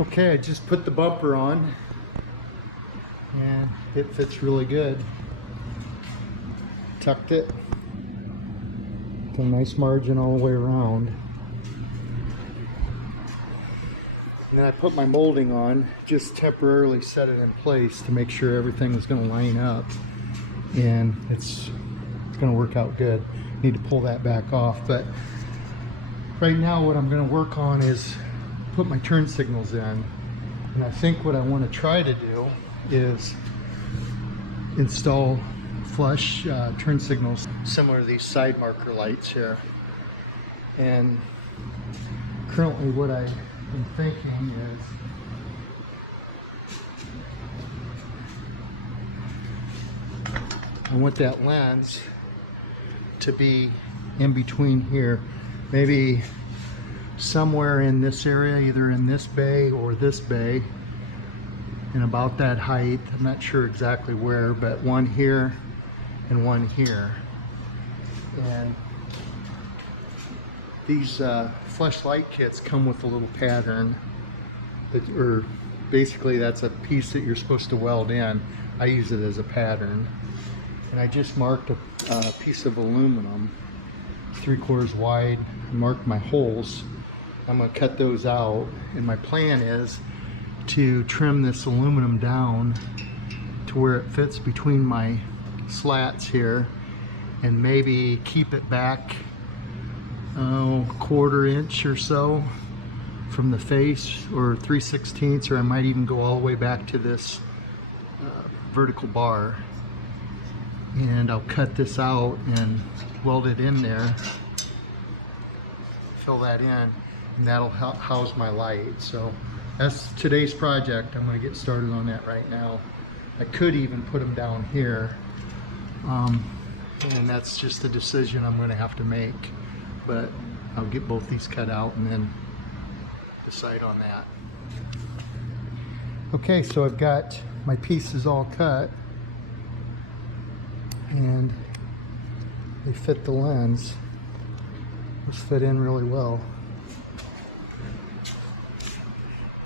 Okay, I just put the bumper on and it fits really good. Tucked it. It's a nice margin all the way around. And then I put my molding on, just temporarily set it in place to make sure everything was going to line up. And it's going to work out good. Need to pull that back off, but right now what I'm going to work on is put my turn signals in. And I think what I want to try to do is install flush turn signals similar to these side marker lights here. And currently what I've been thinking is I want that lens to be in between here, maybe somewhere in this area, either in this bay or this bay, and about that height. I'm not sure exactly where, but one here and one here. And these flush light kits come with a little pattern or basically that's a piece that you're supposed to weld in. I use it as a pattern, and I just marked a piece of aluminum 3/4 wide, marked my holes. I'm going to cut those out, and my plan is to trim this aluminum down to where it fits between my slats here, and maybe keep it back a 1/4 inch or so from the face, or 3/16, or I might even go all the way back to this vertical bar. And I'll cut this out and weld it in there, fill that in, and that'll house my light. So that's today's project. I'm going to get started on that right now. I could even put them down here, and that's just a decision I'm going to have to make, but I'll get both these cut out and then decide on that. Okay, so I've got my pieces all cut and they fit the lens. Those fit in really well.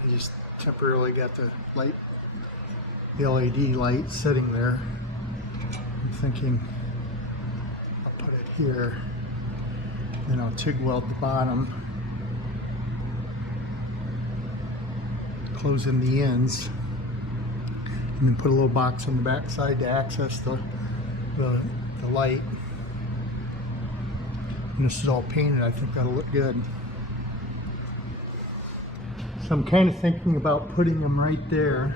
I just temporarily got the light, the LED light sitting there. I'm thinking I'll put it here, then I'll TIG weld the bottom, close in the ends, and then put a little box on the back side to access the light. And this is all painted. I think that'll look good. So I'm kind of thinking about putting them right there.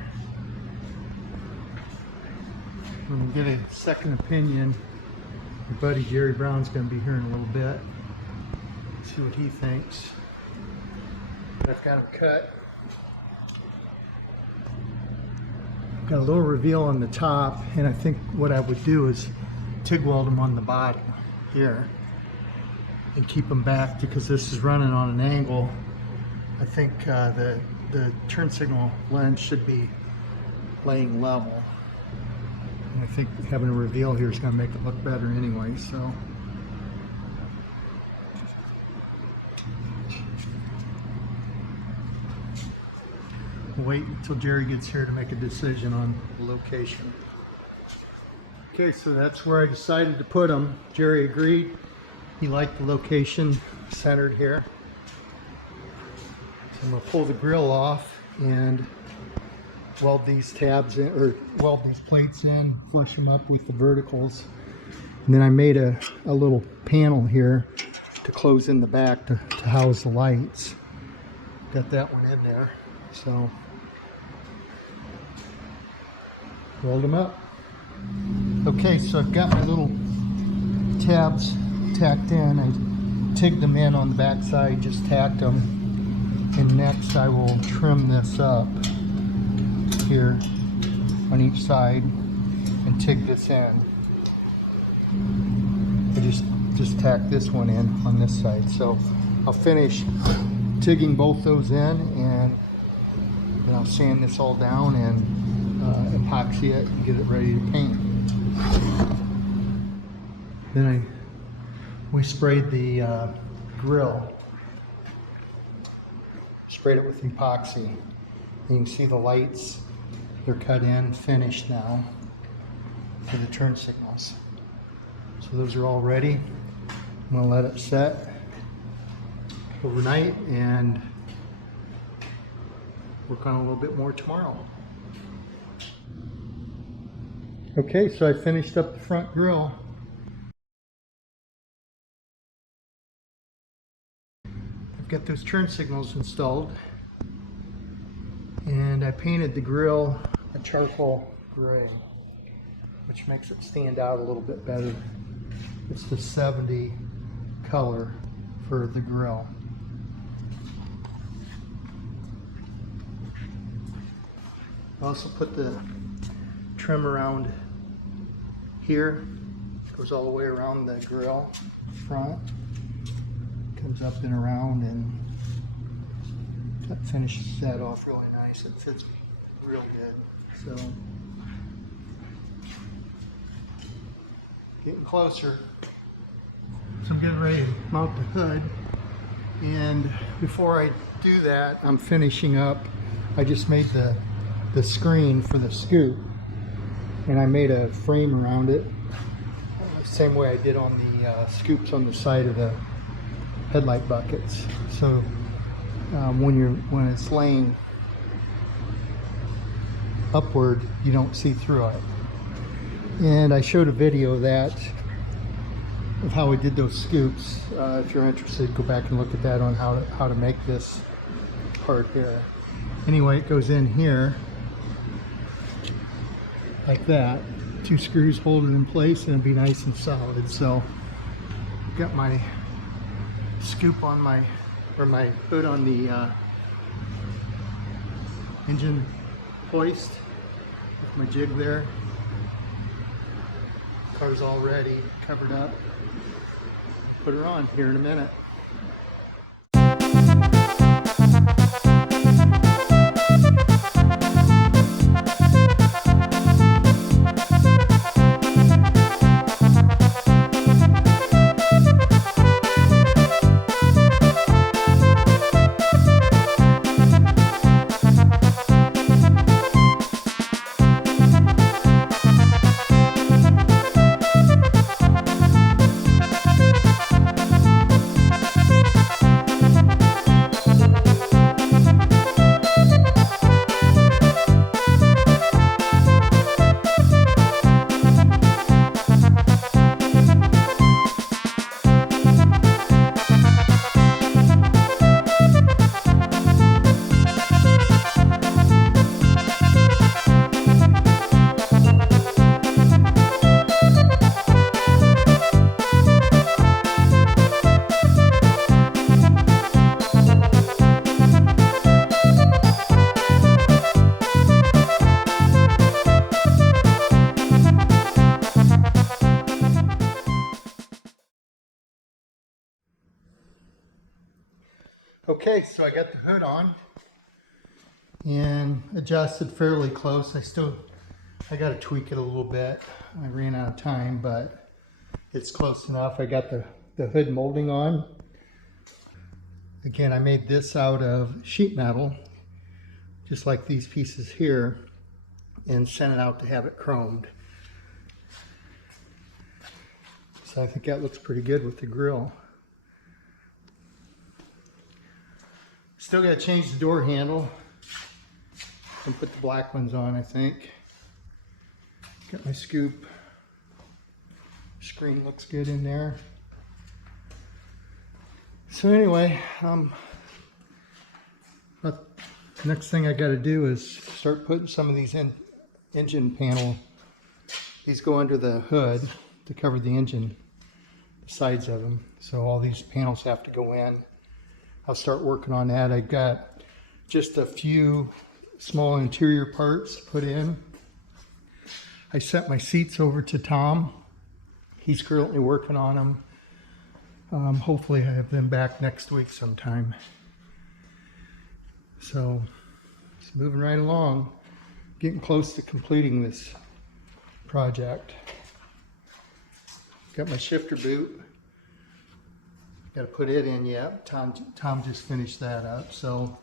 I'm gonna get a second opinion. My buddy Jerry Brown's gonna be here in a little bit. See what he thinks. But I've got them cut. I've got a little reveal on the top, and I think what I would do is TIG weld them on the bottom here and keep them back, because this is running on an angle. I think the turn signal lens should be laying level. And I think having a reveal here is going to make it look better anyway, so. We'll wait until Jerry gets here to make a decision on the location. Okay, so that's where I decided to put them. Jerry agreed. He liked the location centered here. So I'm going to pull the grill off and weld these tabs in, or weld these plates in, flush them up with the verticals. And then I made a little panel here to close in the back to house the lights. Got that one in there. So weld them up. Okay, so I've got my little tabs tacked in. I tigged them in on the back side, just tacked them. And next I will trim this up here on each side and TIG this in. I just tack this one in on this side. So I'll finish TIGging both those in, and then I'll sand this all down and epoxy it and get it ready to paint. Then we sprayed the grill. Sprayed it with epoxy. You can see the lights, they're cut in, finished now for the turn signals. So those are all ready. I'm gonna let it set overnight and work on a little bit more tomorrow. Okay, so I finished up the front grille. I've got those turn signals installed, and I painted the grille a charcoal gray, which makes it stand out a little bit better. It's the 70 color for the grille. I also put the trim around here. Goes all the way around the grille front. Comes up and around, and that finishes that off really nice. It fits real good. So getting closer. So I'm getting ready to mount the hood. And before I do that, I'm finishing up. I just made the screen for the scoop, and I made a frame around it the same way I did on the scoops on the side of the headlight buckets. So when it's laying upward, you don't see through it. And I showed a video of that, of how we did those scoops. If you're interested, go back and look at that on how to make this part here. Anyway, it goes in here like that. 2 screws hold it in place, and it'll be nice and solid. So I've got my scoop on my hood on the engine hoist with my jig there. Car's all ready, covered up. I'll put her on here in a minute. Okay, so I got the hood on and adjusted fairly close. I got to tweak it a little bit. I ran out of time, but it's close enough. I got the hood molding on. Again, I made this out of sheet metal, just like these pieces here, and sent it out to have it chromed. So I think that looks pretty good with the grille. Still got to change the door handle and put the black ones on, I think. Got my scoop. Screen looks good in there. So anyway, the next thing I got to do is start putting some of these engine panel. These go under the hood to cover the engine, the sides of them. So all these panels have to go in. I'll start working on that. I got just a few small interior parts to put in. I sent my seats over to Tom. He's currently working on them. Hopefully I have them back next week sometime. So it's moving right along, getting close to completing this project. Got my shifter boot. Got to put it in yet. Tom just finished that up. So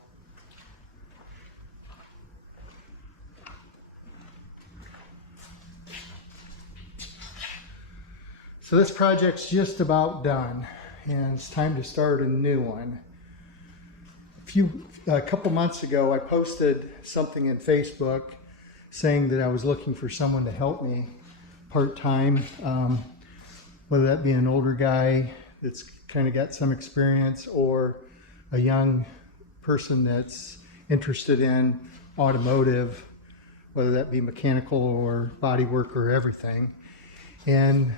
So this project's just about done, and it's time to start a new one. A couple months ago, I posted something in Facebook saying that I was looking for someone to help me part-time, whether that be an older guy that's kind of got some experience or a young person that's interested in automotive, whether that be mechanical or body work or everything. And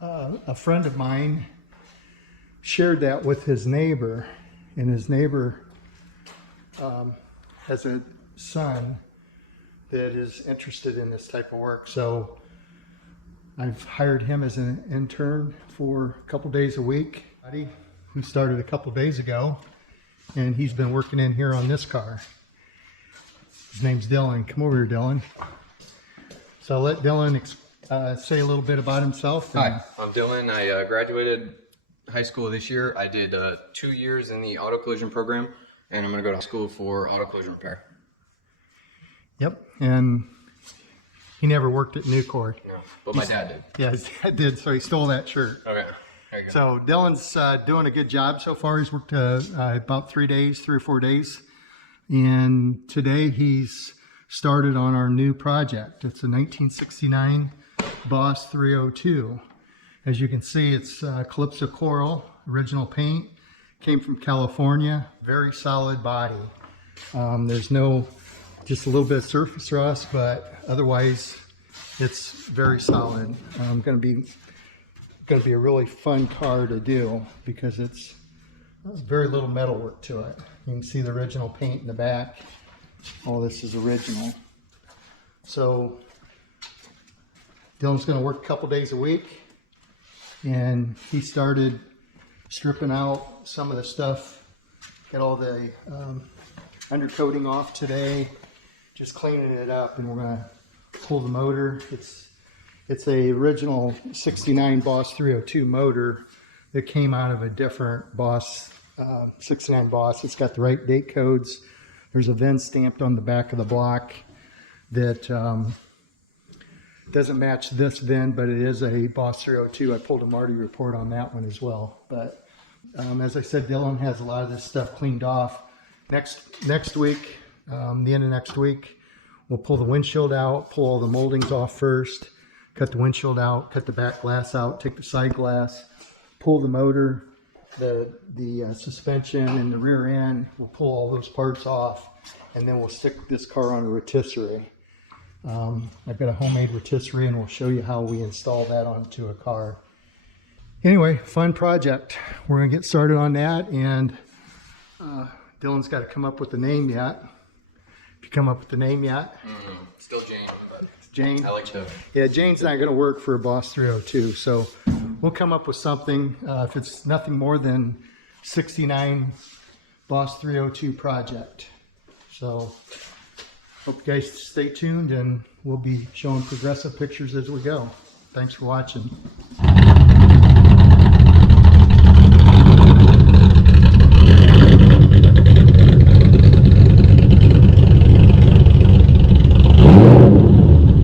a friend of mine shared that with his neighbor, and his neighbor has a son that is interested in this type of work. So I've hired him as an intern for a couple days a week, who started a couple days ago, and he's been working in here on this car. His name's Dylan. Come over here, Dylan. So I'll let Dylan say a little bit about himself. Hi, I'm Dylan. I graduated high school this year. I did 2 years in the auto collision program, and I'm going to go to school for auto collision repair. Yep, and he never worked at Nucor. No, but my dad did. Yeah, his dad did, so he stole that shirt. Okay, there you go. So Dylan's doing a good job so far. He's worked about 3 or 4 days. And today he's started on our new project. It's a 1969 Boss 302. As you can see, it's Calypso Coral, original paint. Came from California, very solid body. There's just a little bit of surface rust, but otherwise it's very solid. Going to be a really fun car to do because it's very little metal work to it. You can see the original paint in the back. All this is original. So Dylan's going to work a couple days a week, and he started stripping out some of the stuff. Got all the undercoating off today, just cleaning it up, and we're going to pull the motor. It's a original 69 Boss 302 motor that came out of a different Boss 69 Boss. It's got the right date codes. There's a VIN stamped on the back of the block that doesn't match this VIN, but it is a Boss 302. I pulled a Marty report on that one as well. But as I said, Dylan has a lot of this stuff cleaned off. Next week, the end of next week, we'll pull the windshield out, pull all the moldings off first, cut the windshield out, cut the back glass out, take the side glass, pull the motor, the suspension and the rear end. We'll pull all those parts off, and then we'll stick this car on a rotisserie. I've got a homemade rotisserie, and we'll show you how we install that onto a car. Anyway, fun project. We're gonna get started on that, and Dylan's got to come up with the name yet. If you come up with the name yet. Still Jane, but Jane? I like to. Yeah, Jane's not gonna work for a Boss 302, so we'll come up with something. If it's nothing more than 69 Boss 302 project. So hope you guys stay tuned, and we'll be showing progressive pictures as we go. Thanks for watching.